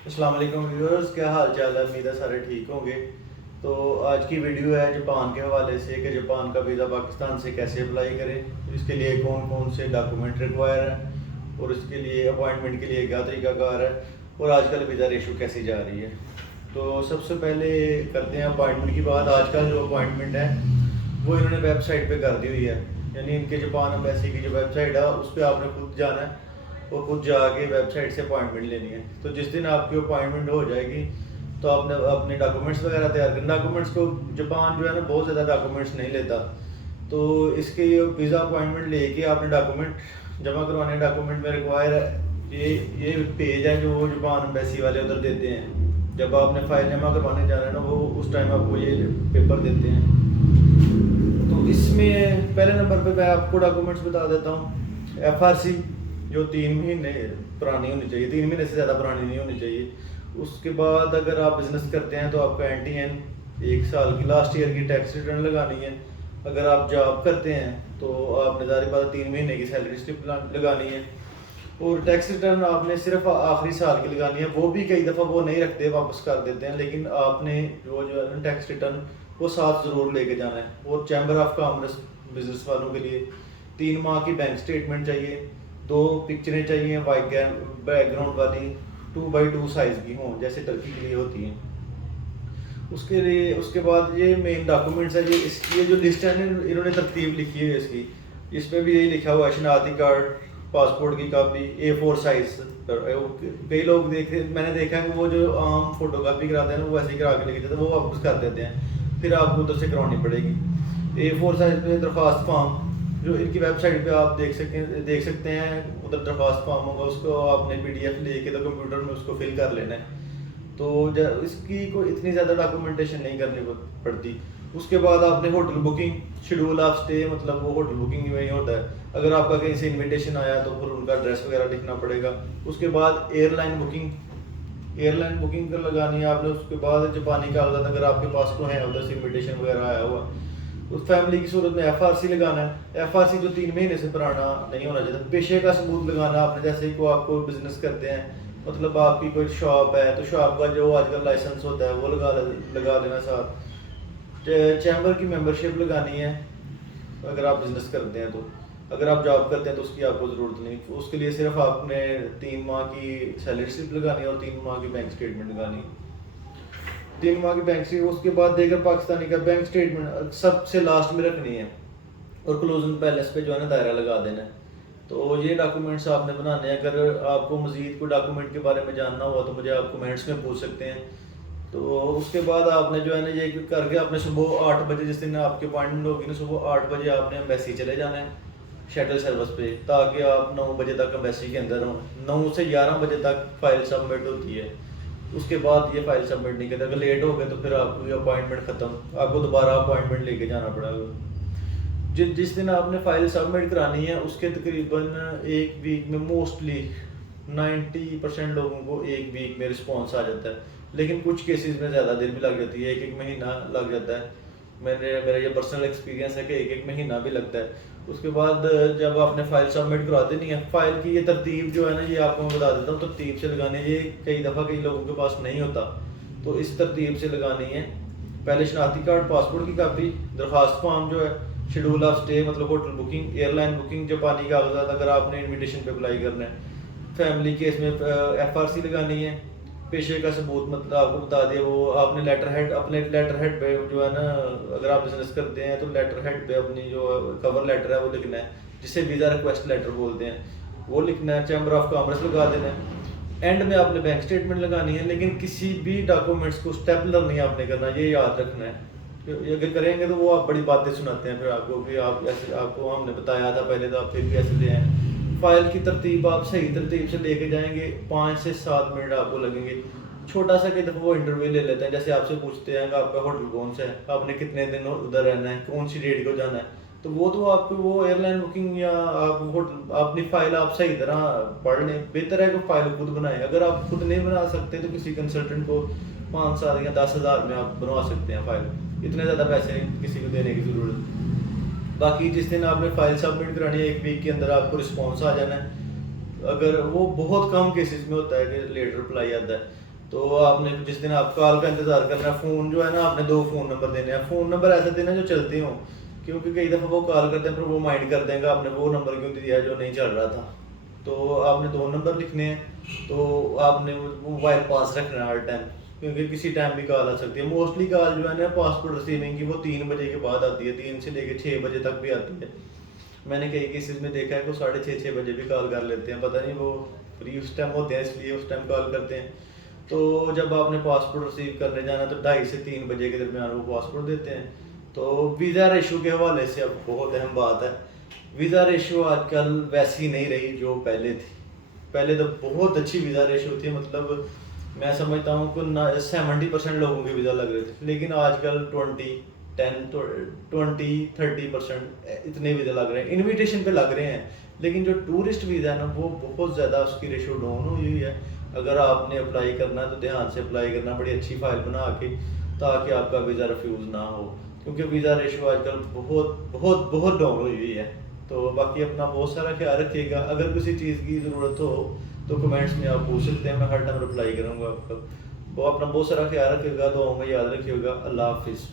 السلام علیکم ویورز، کیا حال چال ہے؟ امید ہے سارے ٹھیک ہوں گے۔ تو آج کی ویڈیو ہے جاپان کے حوالے سے کہ جاپان کا ویزا پاکستان سے کیسے اپلائی کریں، اس کے لیے کون کون سے ڈاکومنٹ ریکوائر ہیں اور اس کے لیے اپوائنٹمنٹ کے لیے کیا طریقہ کار ہے، اور آج کل ویزا ریشو کیسی جا رہی ہے۔ تو سب سے پہلے کرتے ہیں اپوائنٹمنٹ کی بات۔ آج کل جو اپوائنٹمنٹ ہے وہ انہوں نے ویب سائٹ پہ کر دی ہوئی ہے، یعنی ان کے جاپان ایمبیسی کی جو ویب سائٹ ہے اس پہ آپ نے خود جانا ہے، وہ خود جا کے ویب سائٹ سے اپوائنٹمنٹ لینی ہے۔ تو جس دن آپ کی اپوائنٹمنٹ ہو جائے گی تو آپ نے اپنے ڈاکومنٹس وغیرہ تیار کرنا۔ ڈاکومنٹس کو جاپان جو ہے نا بہت زیادہ ڈاکومنٹس نہیں لیتا، تو اس کے ویزا اپوائنٹمنٹ لے کے آپ نے ڈاکومنٹ جمع کروانے۔ ڈاکومنٹ میں ریکوائر ہے یہ پیج ہے جو جاپان ایمبیسی والے ادھر دیتے ہیں۔ جب آپ نے فائل جمع کروانے جانا ہے نا، وہ اس ٹائم آپ کو یہ پیپر دیتے ہیں۔ تو اس میں پہلے نمبر پہ میں آپ کو ڈاکومنٹس بتا دیتا ہوں۔ ایف آر سی جو 3 مہینے پرانی ہونی چاہیے، 3 مہینے سے زیادہ پرانی نہیں ہونی چاہیے۔ اس کے بعد اگر آپ بزنس کرتے ہیں تو آپ کا این ٹی این 1 سال کی لاسٹ ایئر کی ٹیکس ریٹرن لگانی ہے۔ اگر آپ جاب کرتے ہیں تو آپ نے ظاہر بات 3 مہینے کی سیلری سلپ لگانی ہے، اور ٹیکس ریٹرن آپ نے صرف آخری سال کی لگانی ہے۔ وہ بھی کئی دفعہ وہ نہیں رکھتے، واپس کر دیتے ہیں، لیکن آپ نے جو ہے ٹیکس ریٹرن وہ ساتھ ضرور لے کے جانا ہے۔ اور چیمبر آف کامرس بزنس والوں کے لیے 3 ماہ کی بینک اسٹیٹمنٹ چاہیے، 2 پکچریں چاہیے وائٹ بیک گراؤنڈ والی 2x2 سائز کی ہوں، جیسے ٹرکی کے لیے ہوتی ہیں۔ اس کے بعد یہ مین ڈاکومنٹس ہے، یہ جو لسٹ ہے انہوں نے ترتیب لکھی ہے اس کی، اس میں بھی یہی لکھا ہوا ہے: شناختی کارڈ، پاسپورٹ کی کاپی A4 سائز۔ کئی لوگ میں نے دیکھا ہے کہ وہ جو عام فوٹو کاپی کراتے ہیں وہ ویسے ہی کرا کے لے کے جاتے ہیں، وہ واپس کر دیتے ہیں، پھر آپ کو ادھر سے کرانی پڑے گی۔ A4 سائز پہ درخواست فارم جو ان کی ویب سائٹ پہ آپ دیکھ سکتے ہیں، ادھر درخواست فارم ہوگا، اس کو آپ نے PDF لے کے تو کمپیوٹر میں اس کو فل کر لینا ہے۔ تو اس کی کوئی اتنی زیادہ ڈاکومنٹیشن نہیں کرنی پڑتی۔ اس کے بعد آپ نے hotel booking, schedule of stay, مطلب وہ ہوٹل بکنگ میں ہی ہوتا ہے۔ اگر آپ کا کہیں سے انویٹیشن آیا تو پھر ان کا ایڈریس وغیرہ لکھنا پڑے گا۔ اس کے بعد ایئر لائن بکنگ کر لگانی ہے آپ نے۔ اس کے بعد جاپانی کاغذات اگر آپ کے پاس کو ہیں ادھر سے انویٹیشن وغیرہ آیا ہوا، اس فیملی کی صورت میں ایف آر سی لگانا ہے۔ ایف آر سی جو 3 مہینے سے پرانا نہیں ہونا چاہیے۔ پیشے کا ثبوت لگانا آپ نے، جیسے کہ آپ کو بزنس کرتے ہیں، مطلب آپ کی کوئی شاپ ہے تو شاپ کا جو آج کل لائسنس ہوتا ہے وہ لگا لینا ساتھ۔ چیمبر کی ممبرشپ لگانی ہے اگر آپ بزنس کرتے ہیں تو۔ اگر آپ جاب کرتے ہیں تو اس کی آپ کو ضرورت نہیں، اس کے لیے صرف آپ نے 3 ماہ کی سیلری سلپ لگانی ہے اور 3 ماہ کی بینک اسٹیٹمنٹ لگانی ہے۔ 3 ماہ کی بینک اسٹیٹمنٹ، اس کے بعد دیگر پاکستانی کا بینک اسٹیٹمنٹ سب سے لاسٹ میں رکھنی ہے، اور کلوزنگ بیلنس پہ جو ہے نا دائرہ لگا دینا ہے۔ تو یہ ڈاکومنٹس آپ نے بنانے ہیں۔ اگر آپ کو مزید کوئی ڈاکومنٹ کے بارے میں جاننا ہوا تو مجھے آپ کمنٹس میں پوچھ سکتے ہیں۔ تو اس کے بعد آپ نے جو ہے نا یہ کر کے آپ نے صبح 8 بجے، جس دن آپ کی اپوائنٹمنٹ ہوگی نا، صبح 8 بجے آپ نے ایمبیسی چلے جانا ہے شٹل سروس پہ، تاکہ آپ 9 بجے تک ایمبیسی کے اندر ہوں۔ 9 سے 11 بجے تک فائل سبمٹ ہوتی ہے، اس کے بعد یہ فائل سبمٹ نہیں کرتے۔ اگر لیٹ ہو گئے تو پھر آپ کی اپوائنٹمنٹ ختم، آپ کو دوبارہ اپوائنٹمنٹ لے کے جانا پڑے گا۔ جس دن آپ نے فائل سبمٹ کرانی ہے اس کے تقریباً 1 ویک میں موسٹلی 90% لوگوں کو 1 ویک میں رسپانس آ جاتا ہے، لیکن کچھ کیسز میں زیادہ دیر بھی لگ جاتی ہے، 1 مہینہ لگ جاتا ہے۔ میرا یہ پرسنل ایکسپیرینس ہے کہ 1 مہینہ بھی لگتا ہے۔ اس کے بعد جب آپ نے فائل سبمٹ کروا دینی ہے، فائل کی یہ ترتیب جو ہے نا، یہ آپ کو میں بتا دیتا ہوں، ترتیب سے لگانی ہے۔ یہ کئی دفعہ کئی لوگوں کے پاس نہیں ہوتا، تو اس ترتیب سے لگانی ہے۔ پہلے شناختی کارڈ، پاسپورٹ کی کاپی، درخواست فارم جو ہے، شیڈول آف اسٹے مطلب hotel booking, airline booking, جاپانی کاغذات اگر آپ نے انویٹیشن پہ اپلائی کرنا ہے، فیملی کیس میں ایف آر سی لگانی ہے، پیشے کا ثبوت مطلب آپ کو بتا دیا وہ آپ نے لیٹر ہیڈ، اپنے لیٹر ہیڈ پہ جو ہے نا، اگر آپ بزنس کرتے ہیں تو لیٹر ہیڈ پہ اپنی جو کور لیٹر ہے وہ لکھنا ہے، جسے ویزا ریکویسٹ لیٹر بولتے ہیں، وہ لکھنا ہے۔ چیمبر آف کامرس لگا دینا ہے۔ اینڈ میں آپ نے بینک اسٹیٹمنٹ لگانی ہے، لیکن کسی بھی ڈاکومنٹس کو اسٹیپلر نہیں آپ نے کرنا، یہ یاد رکھنا ہے۔ اگر کریں گے تو وہ آپ بڑی باتیں سناتے ہیں پھر آپ کو کہ آپ ایسے، آپ کو ہم نے بتایا تھا پہلے تو آپ پھر بھی ایسے لے آئیں۔ فائل کی ترتیب آپ صحیح ترتیب سے لے کے جائیں گے، 5 سے 7 منٹ آپ کو لگیں گے۔ چھوٹا سا کہ دفعہ وہ انٹرویو لے لیتے ہیں، جیسے آپ سے پوچھتے ہیں کہ آپ کا ہوٹل کون سا ہے، آپ نے کتنے دن ادھر رہنا ہے، کون سی ڈیٹ کو جانا ہے، تو وہ تو آپ کو وہ ایئر لائن بکنگ یا آپ ہوٹل، اپنی فائل آپ صحیح طرح پڑھ لیں۔ بہتر ہے کہ فائل خود بنائیں۔ اگر آپ خود نہیں بنا سکتے تو کسی کنسلٹنٹ کو 5,000 یا 10,000 میں آپ بنوا سکتے ہیں فائل، اتنے زیادہ پیسے کسی کو دینے کی ضرورت۔ باقی جس دن آپ نے فائل سبمٹ کرانی ہے 1 ویک کے اندر آپ کو رسپانس آ جانا ہے۔ اگر وہ بہت کم کیسز میں ہوتا ہے کہ لیٹ رپلائی آتا ہے، تو آپ نے جس دن آپ کال کا انتظار کرنا ہے، فون جو ہے نا آپ نے 2 فون نمبر دینے ہیں، فون نمبر ایسے دینا جو چلتے ہوں، کیونکہ کئی دفعہ وہ کال کرتے ہیں پھر وہ مائنڈ کر دیں گا آپ نے وہ نمبر کیوں دیا جو نہیں چل رہا تھا. تو آپ نے 2 نمبر لکھنے ہیں. تو آپ نے موبائل پاس رکھنا ہے ہر ٹائم، کیونکہ کسی ٹائم بھی کال آ سکتی ہے. موسٹلی کال جو ہے نا پاسپورٹ ریسیونگ کی وہ 3 بجے کے بعد آتی ہے، 3 سے لے کے 6 بجے تک بھی آتی ہے. میں نے کئی کیسز میں دیکھا ہے کہ 6:30 بجے بھی کال کر لیتے ہیں، پتہ نہیں وہ فری اس ٹائم ہوتے ہیں اس لیے اس ٹائم کال کرتے ہیں. تو جب آپ نے پاسپورٹ ریسیو کرنے جانا تو 2:30 سے 3 بجے کے درمیان وہ پاسپورٹ دیتے ہیں. تو ویزا ریشو کے حوالے سے اب بہت اہم بات ہے. ویزا ریشو آج کل ویسی نہیں رہی جو پہلے تھی. پہلے تو بہت اچھی ویزا ریشو تھی، مطلب میں سمجھتا ہوں کہ 70% لوگوں کے ویزا لگ رہے تھے، لیکن آج کل 20-30% اتنے ویزا لگ رہے ہیں. انویٹیشن پہ لگ رہے ہیں، لیکن جو ٹورسٹ ویزا ہے نا وہ بہت زیادہ اس کی ریشو ڈاؤن ہوئی ہوئی ہے. اگر آپ نے اپلائی کرنا ہے تو دھیان سے اپلائی کرنا، بڑی اچھی فائل بنا کے، تاکہ آپ کا ویزا ریفیوز نہ ہو، کیونکہ ویزا ریشو آج کل بہت بہت بہت ڈاؤن ہوئی ہوئی ہے. تو باقی اپنا بہت سارا خیال رکھیے گا. اگر کسی چیز کی ضرورت ہو تو کمنٹس میں آپ پوچھ سکتے ہیں، میں ہر ٹائم رپلائی کروں گا آپ کا. وہ اپنا بہت سارا خیال رکھیے گا، دعاؤں میں یاد رکھیے گا. اللہ حافظ.